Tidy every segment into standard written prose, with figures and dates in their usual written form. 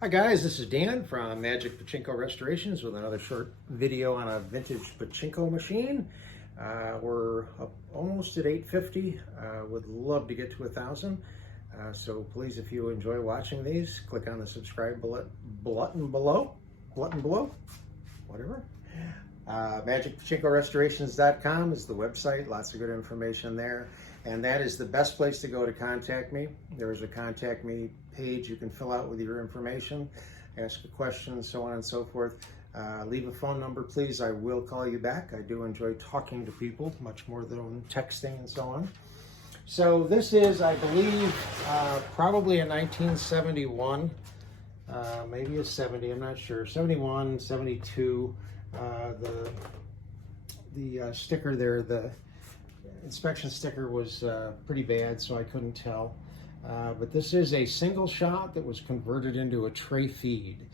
Hi guys, this is Dan from Magic Pachinko Restorations with another short video on a vintage pachinko machine. We're up almost at 850. Would love to get to 1,000. So please, if you enjoy watching these, click on the subscribe button below, whatever. MagicPachinkoRestorations.com is the website. Lots of good information there. And that is the best place to go to contact me. There is a contact me page you can fill out with your information, ask a question, so on and so forth. Leave a phone number, please. I will call you back. I do enjoy talking to people, much more than texting and so on. So this is, I believe, probably a 1971, maybe a 70, I'm not sure, 71, 72. The sticker there, the inspection sticker was pretty bad, so I couldn't tell. But this is a single shot that was converted into a tray feed.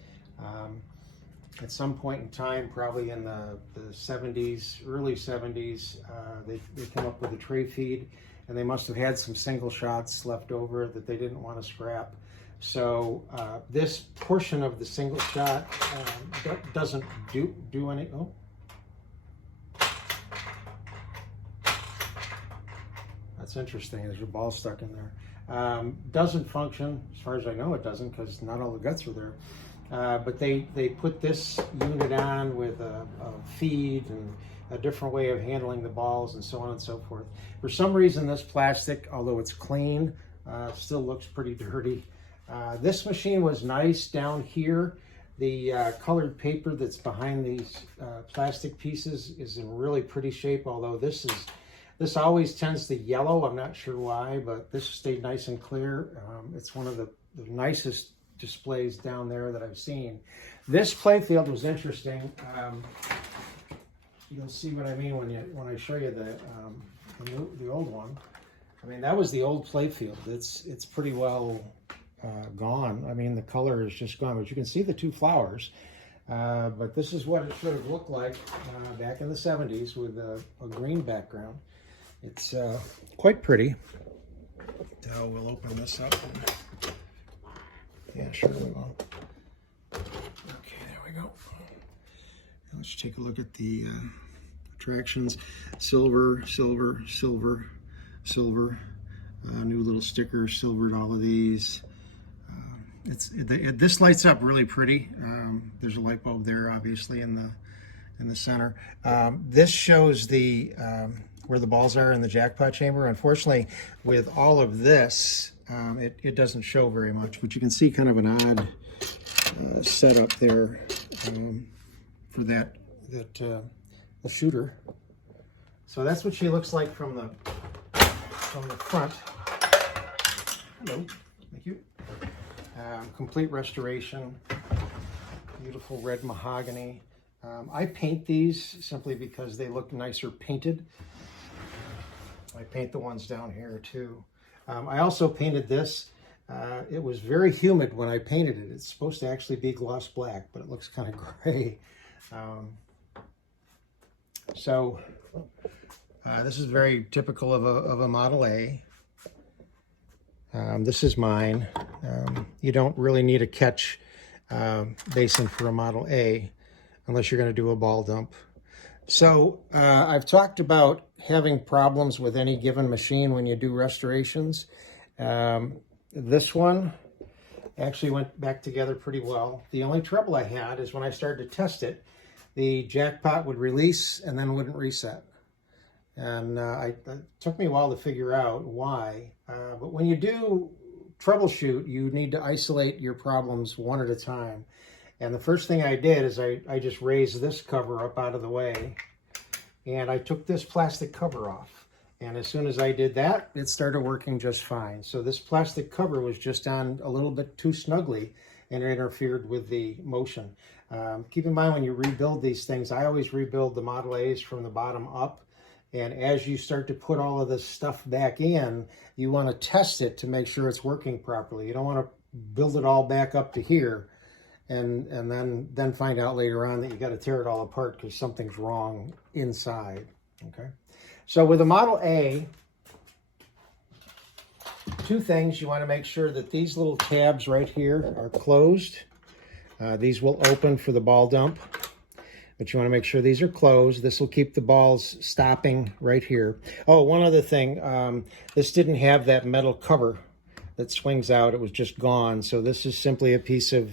At some point in time, probably in the 70s, early 70s, they came up with a tray feed, and they must have had some single shots left over that they didn't want to scrap. So this portion of the single shot doesn't do any. Oh. That's interesting. There's a ball stuck in there. Doesn't function, as far as I know it doesn't, because not all the guts are there. But they put this unit on with a feed and a different way of handling the balls and so on and so forth. For some reason, this plastic, although it's clean, still looks pretty dirty. This machine was nice down here. The colored paper that's behind these plastic pieces is in really pretty shape, although this always tends to yellow. I'm not sure why, but this stayed nice and clear. It's one of the nicest displays down there that I've seen. This Playfield was interesting. You'll see what I mean when I show you the old one. I mean, that was the old Playfield. It's pretty well gone. I mean, the color is just gone, but you can see the two flowers. But this is what it should have looked like back in the 70s with a green background. It's quite pretty. So we'll open this up. Yeah, sure we will. Okay, there we go. Let's take a look at the attractions. Silver, silver, silver, silver. New little sticker, silvered all of these. This lights up really pretty. There's a light bulb there, obviously, in the center. This shows the where the balls are in the jackpot chamber. Unfortunately, with all of this, it doesn't show very much, but you can see kind of an odd setup there for the shooter. So that's what she looks like from the front. Hello, thank you. Complete restoration, beautiful red mahogany. I paint these simply because they look nicer painted. I paint the ones down here too. I also painted this. It was very humid when I painted it. It's supposed to actually be gloss black, but it looks kind of gray. This is very typical of a Model A. This is mine. You don't really need a catch basin for a Model A unless you're going to do a ball dump. So I've talked about having problems with any given machine when you do restorations. This one actually went back together pretty well. The only trouble I had is when I started to test it, the jackpot would release and then wouldn't reset. And it took me a while to figure out why. But when you do troubleshoot, you need to isolate your problems one at a time. And the first thing I did is I just raised this cover up out of the way. And I took this plastic cover off. And as soon as I did that, it started working just fine. So this plastic cover was just on a little bit too snugly, and it interfered with the motion. Keep in mind when you rebuild these things, I always rebuild the Model A's from the bottom up. And as you start to put all of this stuff back in, you want to test it to make sure it's working properly. You don't want to build it all back up to here and then find out later on that you got to tear it all apart because something's wrong inside. Okay, so with a Model A, two things. You want to make sure that these little tabs right here are closed These will open for the ball dump, but you want to make sure these are closed. This will keep the balls stopping right here. Oh, one other thing. This didn't have that metal cover that swings out. It was just gone. So this is simply a piece of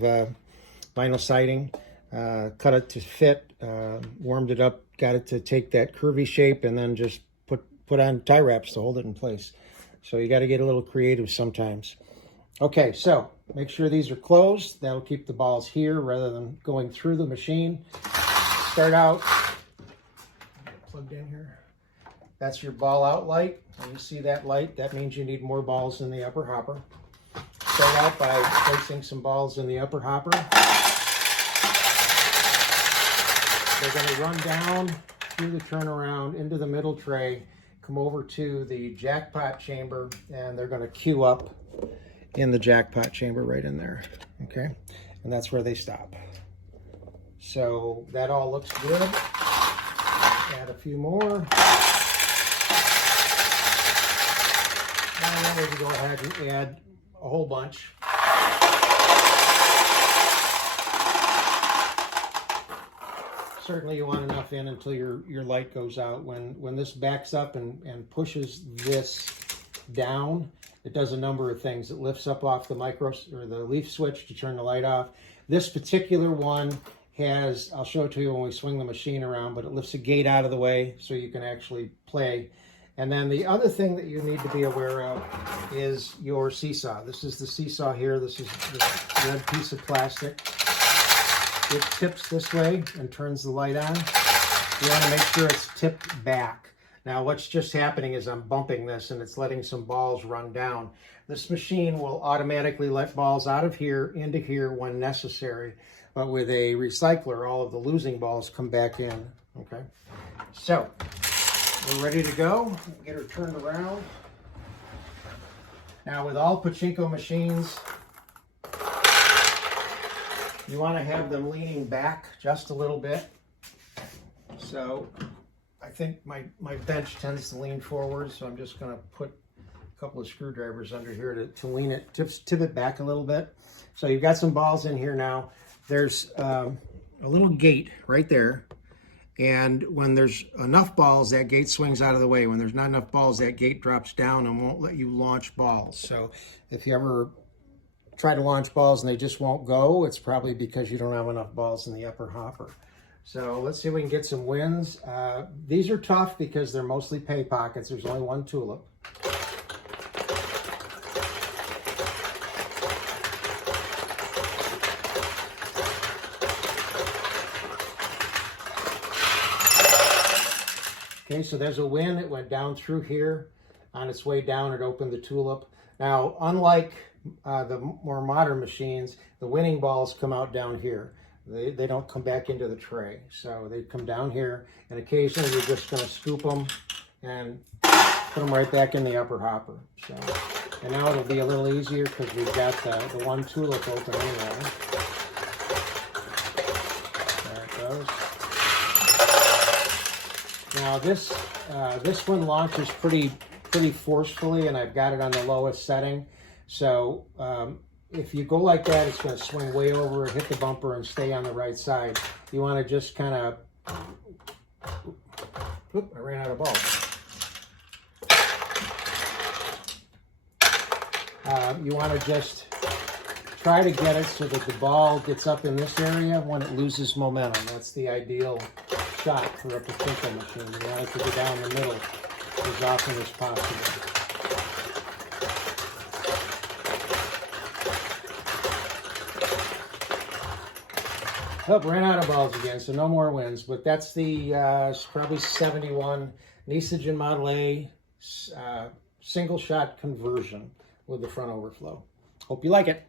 vinyl siding. Cut it to fit, warmed it up, got it to take that curvy shape, and then just put on tie wraps to hold it in place. So you got to get a little creative sometimes. Okay, so make sure these are closed. That'll keep the balls here rather than going through the machine. Start out, plugged in here. That's your ball out light. When you see that light, that means you need more balls in the upper hopper. Start out by placing some balls in the upper hopper. They're going to run down through the turnaround into the middle tray, come over to the jackpot chamber, and they're going to queue up in the jackpot chamber right in there. Okay, and that's where they stop. So that all looks good. Add a few more. Now we're going to go ahead and add a whole bunch. Certainly you want enough in until your light goes out. When this backs up and pushes this down, it does a number of things. It lifts up off the the leaf switch to turn the light off. This particular one has, I'll show it to you when we swing the machine around, but it lifts a gate out of the way so you can actually play. And then the other thing that you need to be aware of is your seesaw. This is the seesaw here. This is this red piece of plastic. It tips this way and turns the light on. You want to make sure it's tipped back. Now what's just happening is I'm bumping this and it's letting some balls run down. This machine will automatically let balls out of here into here when necessary. But with a recycler, all of the losing balls come back in. Okay, so we're ready to go. Get her turned around. Now with all pachinko machines, you want to have them leaning back just a little bit. So I think my bench tends to lean forward, so I'm just going to put a couple of screwdrivers under here to lean it, tip it back a little bit. So you've got some balls in here now. There's a little gate right there. And when there's enough balls, that gate swings out of the way. When there's not enough balls, that gate drops down and won't let you launch balls. So if you ever try to launch balls and they just won't go, it's probably because you don't have enough balls in the upper hopper. So let's see if we can get some wins. These are tough because they're mostly pay pockets. There's only one tulip. Okay, so there's a win. It went down through here. On its way down, it opened the tulip. Now, unlike the more modern machines, the winning balls come out down here. They don't come back into the tray. So they come down here, and occasionally you're just going to scoop them and put them right back in the upper hopper. So, and now it'll be a little easier because we've got the one tulip open anyway. There it goes. Now this one launches pretty forcefully, and I've got it on the lowest setting. So if you go like that, it's going to swing way over, hit the bumper, and stay on the right side. You want to just kind of, I ran out of balls. You want to just try to get it so that the ball gets up in this area when it loses momentum. That's the ideal shot for a pachinko machine. You want it to go down the middle as often as possible. Oh, ran out of balls again, so no more wins. But that's the probably 71 Nishijin Model A single shot conversion with the front overflow. Hope you like it.